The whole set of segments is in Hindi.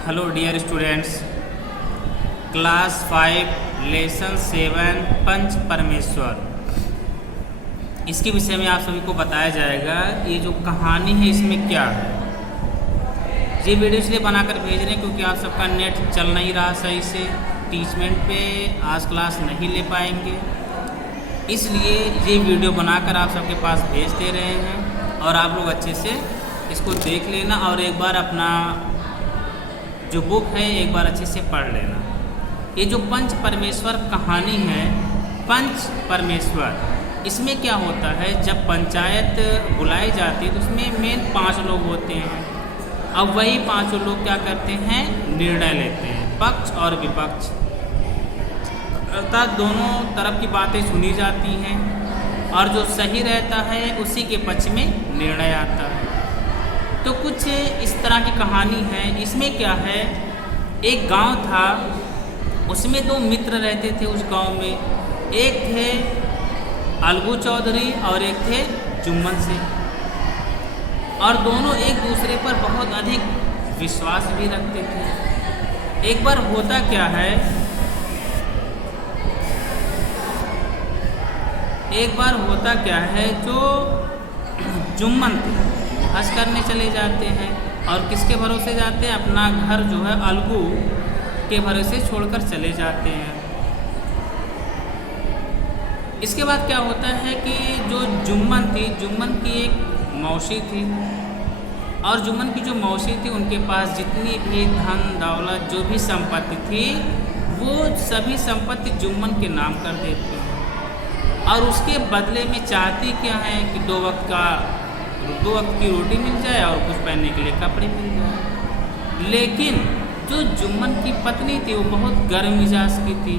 Hello dear students, class 5 lesson 7 Panch Parmeshwar, इसके विषय में आप सभी को बताया जाएगा। ये जो कहानी है इसमें क्या है। ये वीडियो इसलिए बनाकर भेज रहे हैं क्योंकि आप सबका नेट चल नहीं रहा सही से, टीचमेंट पे आज क्लास नहीं ले पाएंगे, इसलिए ये वीडियो बनाकर आप सबके पास भेज दे रहे हैं। और आप लोग अच्छे से इसको देख लेना और एक बार अपना जो बुक है एक बार अच्छे से पढ़ लेना। ये जो पंच परमेश्वर कहानी है, पंच परमेश्वर, इसमें क्या होता है, जब पंचायत बुलाई जाती है तो उसमें मेन 5 लोग होते हैं। अब वही 5 लोग क्या करते हैं, निर्णय लेते हैं, पक्ष और विपक्ष, अर्थात दोनों तरफ की बातें सुनी जाती हैं और जो सही रहता है उसी के पक्ष में निर्णय आता है। तो कुछ इस तरह की कहानी है। इसमें क्या है, एक गांव था, उसमें 2 मित्र रहते थे उस गांव में। एक थे अलगू चौधरी और एक थे जुम्मन सिंह, और दोनों एक दूसरे पर बहुत अधिक विश्वास भी रखते थे। एक बार होता क्या है, जो जुम्मन थे हज करने चले जाते हैं और किसके भरोसे जाते हैं, अपना घर जो है अलगू के भरोसे छोड़कर चले जाते हैं। इसके बाद क्या होता है कि जो जुम्मन थी, जुम्मन की एक मौसी थी, और जुम्मन की जो मौसी थी उनके पास जितनी भी धन दौलत जो भी संपत्ति थी वो सभी संपत्ति जुम्मन के नाम कर देती है, और उसके बदले में चाहती क्या है कि 2 वक्त की रोटी मिल जाए और कुछ पहनने के लिए कपड़े मिल जाए। लेकिन जो जुम्मन की पत्नी थी वो बहुत गर्म मिजाज की थी,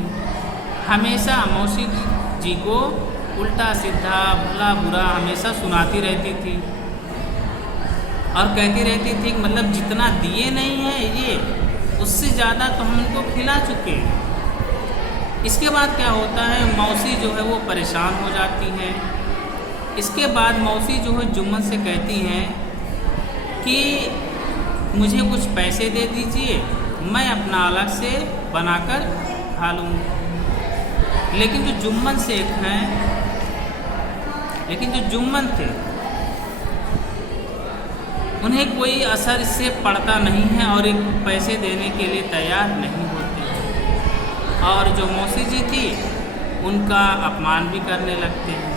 हमेशा मौसी जी को उल्टा सीधा भला बुरा हमेशा सुनाती रहती थी और कहती रहती थी कि मतलब जितना दिए नहीं है ये, उससे ज़्यादा तो हम इनको खिला चुके हैं। इसके बाद क्या होता है, मौसी जो है वो परेशान हो जाती हैं। इसके बाद मौसी जो है जुम्मन से कहती हैं कि मुझे कुछ पैसे दे दीजिए, मैं अपना अलग से बनाकर खा लूँगी। लेकिन जो जुम्मन थे उन्हें कोई असर इससे पड़ता नहीं है और एक पैसे देने के लिए तैयार नहीं होते, और जो मौसी जी थी उनका अपमान भी करने लगते हैं।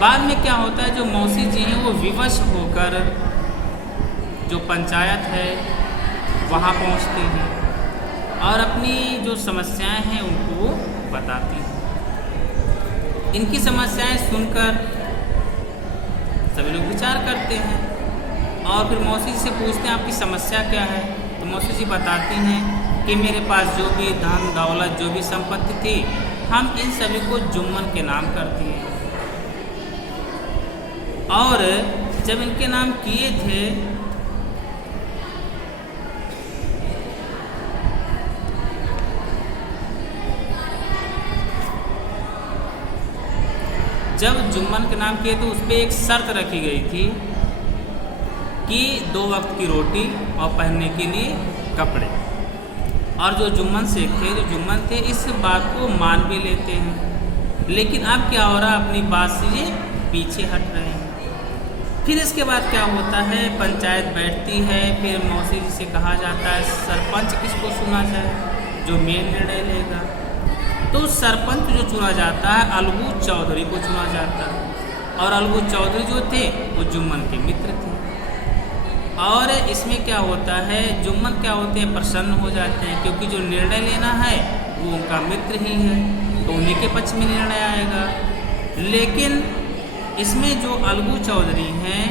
बाद में क्या होता है, जो मौसी जी हैं वो विवश होकर जो पंचायत है वहाँ पहुँचती हैं और अपनी जो समस्याएं हैं उनको बताती हैं। इनकी समस्याएं सुनकर सभी लोग विचार करते हैं और फिर मौसी जी से पूछते हैं आपकी समस्या क्या है। तो मौसी जी बताती हैं कि मेरे पास जो भी धन दौलत जो भी संपत्ति थी हम इन सभी को जुम्मन के नाम कर दिए, और जब इनके नाम किए थे तो उस पर एक शर्त रखी गई थी कि 2 वक्त की रोटी और पहनने के लिए कपड़े। और जो जुम्मन थे इस बात को मान भी लेते हैं, लेकिन अब क्या हो रहा, अपनी बात से ये पीछे हट रहे हैं। फिर इसके बाद क्या होता है, पंचायत बैठती है, फिर मौसी जी से कहा जाता है सरपंच किसको चुना जाए, जो मेन निर्णय लेगा। तो सरपंच जो चुना जाता है अलगू चौधरी को चुना जाता है, और अलगू चौधरी जो थे वो जुम्मन के मित्र थे। और इसमें क्या होता है, जुम्मन क्या होते हैं, प्रसन्न हो जाते हैं क्योंकि जो निर्णय लेना है वो उनका मित्र ही है, तो उन्हीं के पक्ष में निर्णय आएगा। लेकिन इसमें जो अलगू चौधरी हैं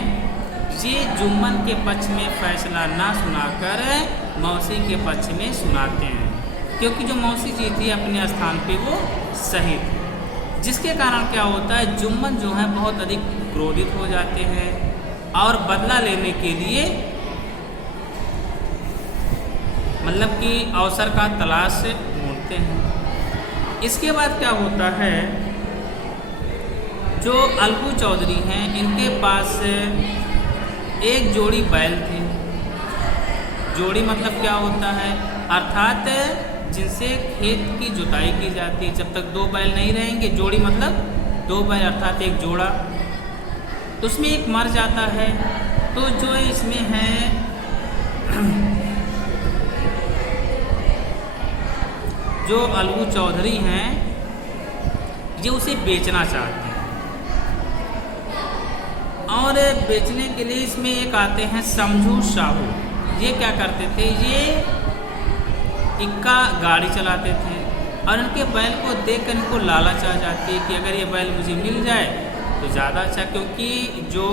ये जुम्मन के पक्ष में फैसला ना सुनाकर मौसी के पक्ष में सुनाते हैं, क्योंकि जो मौसी जी थी अपने स्थान पे वो सही थी। जिसके कारण क्या होता है, जुम्मन जो है बहुत अधिक क्रोधित हो जाते हैं और बदला लेने के लिए मतलब कि अवसर का तलाश ढूंढते हैं। इसके बाद क्या होता है, जो अलगू चौधरी हैं इनके पास एक जोड़ी बैल थे जोड़ी मतलब क्या होता है, अर्थात जिनसे खेत की जुताई की जाती है। जब तक 2 बैल नहीं रहेंगे, जोड़ी मतलब 2 बैल अर्थात एक जोड़ा, तो उसमें एक मर जाता है। तो जो इसमें है जो अलगू चौधरी हैं, ये उसे बेचना चाहते हैं, और बेचने के लिए इसमें एक आते हैं समझू साहू। ये क्या करते थे, ये इक्का गाड़ी चलाते थे और उनके बैल को देखकर इनको लालच आ जाती है कि अगर ये बैल मुझे मिल जाए तो ज़्यादा अच्छा, क्योंकि जो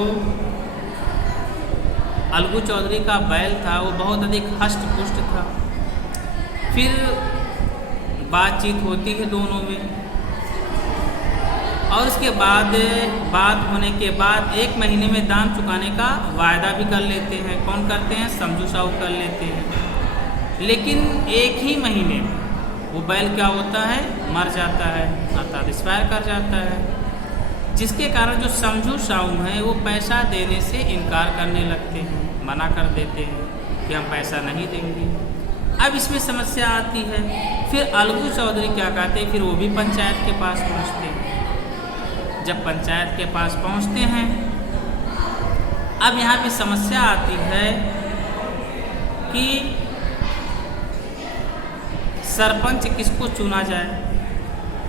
अलगू चौधरी का बैल था वो बहुत अधिक हष्ट पुष्ट था। फिर बातचीत होती है दोनों में, और उसके बाद बात होने के बाद 1 महीने में दाम चुकाने का वायदा भी कर लेते हैं। कौन करते हैं, समझू साहू कर लेते हैं। लेकिन 1 ही महीने में वो बैल क्या होता है, मर जाता है, अर्थात एक्सपायर कर जाता है, जिसके कारण जो समझू साहू हैं वो पैसा देने से इनकार करने लगते हैं, मना कर देते हैं कि हम पैसा नहीं देंगे। अब इसमें समस्या आती है। फिर अलगू चौधरी क्या कहते हैं, फिर वो भी पंचायत के पास पहुंचते हैं। जब पंचायत के पास पहुंचते हैं, अब यहाँ पे समस्या आती है कि सरपंच किसको चुना जाए।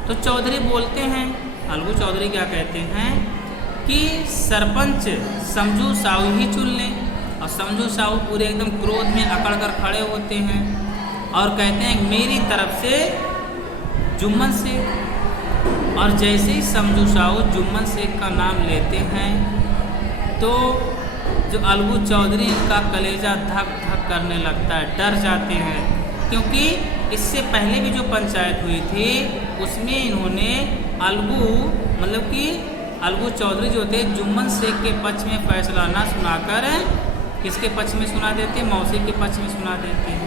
तो चौधरी बोलते हैं, अलगू चौधरी क्या कहते हैं कि सरपंच समझू साहू ही चुन लें। और समझू साहू पूरे एकदम क्रोध में अकड़ कर खड़े होते हैं और कहते हैं मेरी तरफ से जुम्मन शेख। और जैसे ही समझू साहू जुम्मन शेख का नाम लेते हैं तो जो अलगू चौधरी, इनका कलेजा धक धक करने लगता है, डर जाते हैं, क्योंकि इससे पहले भी जो पंचायत हुई थी उसमें इन्होंने अलगू मतलब कि अलगू चौधरी जो थे जुम्मन शेख के पक्ष में फैसला ना सुनाकर किसके पक्ष में सुना देते, मौसी के पक्ष में सुना देते हैं।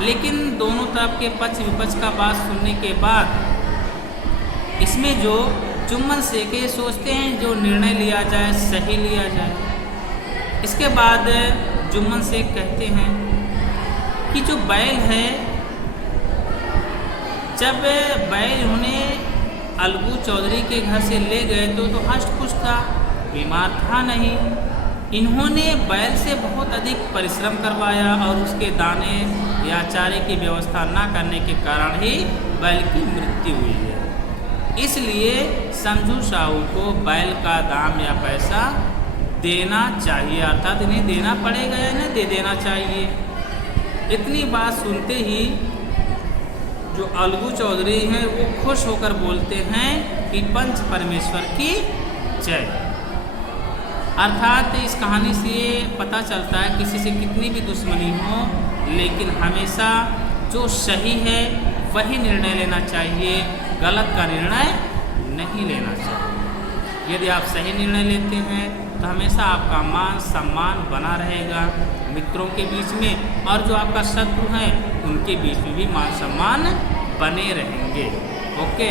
लेकिन दोनों तरफ के पक्ष विपक्ष का बात सुनने के बाद इसमें जो जुम्मन शेख ये सोचते हैं जो निर्णय लिया जाए सही लिया जाए। इसके बाद जुम्मन शेख कहते हैं कि जो बैल है, जब बैल इन्होंने अलगू चौधरी के घर से ले गए तो हष्ट पुष्ट था, बीमार था नहीं। इन्होंने बैल से बहुत अधिक परिश्रम करवाया और उसके दाने या चारे की व्यवस्था ना करने के कारण ही बैल की मृत्यु हुई है। इसलिए समझू साहू को बैल का दाम या पैसा देना चाहिए, अर्थात इन्हें देना पड़ेगा या नहीं दे देना चाहिए। इतनी बात सुनते ही जो अलगू चौधरी हैं वो खुश होकर बोलते हैं कि पंच परमेश्वर की जय। अर्थात इस कहानी से पता चलता है किसी से कितनी भी दुश्मनी हो, लेकिन हमेशा जो सही है वही निर्णय लेना चाहिए, गलत का निर्णय नहीं लेना चाहिए। यदि आप सही निर्णय लेते हैं तो हमेशा आपका मान सम्मान बना रहेगा मित्रों के बीच में, और जो आपका शत्रु है उनके बीच में भी मान सम्मान बने रहेंगे। ओके।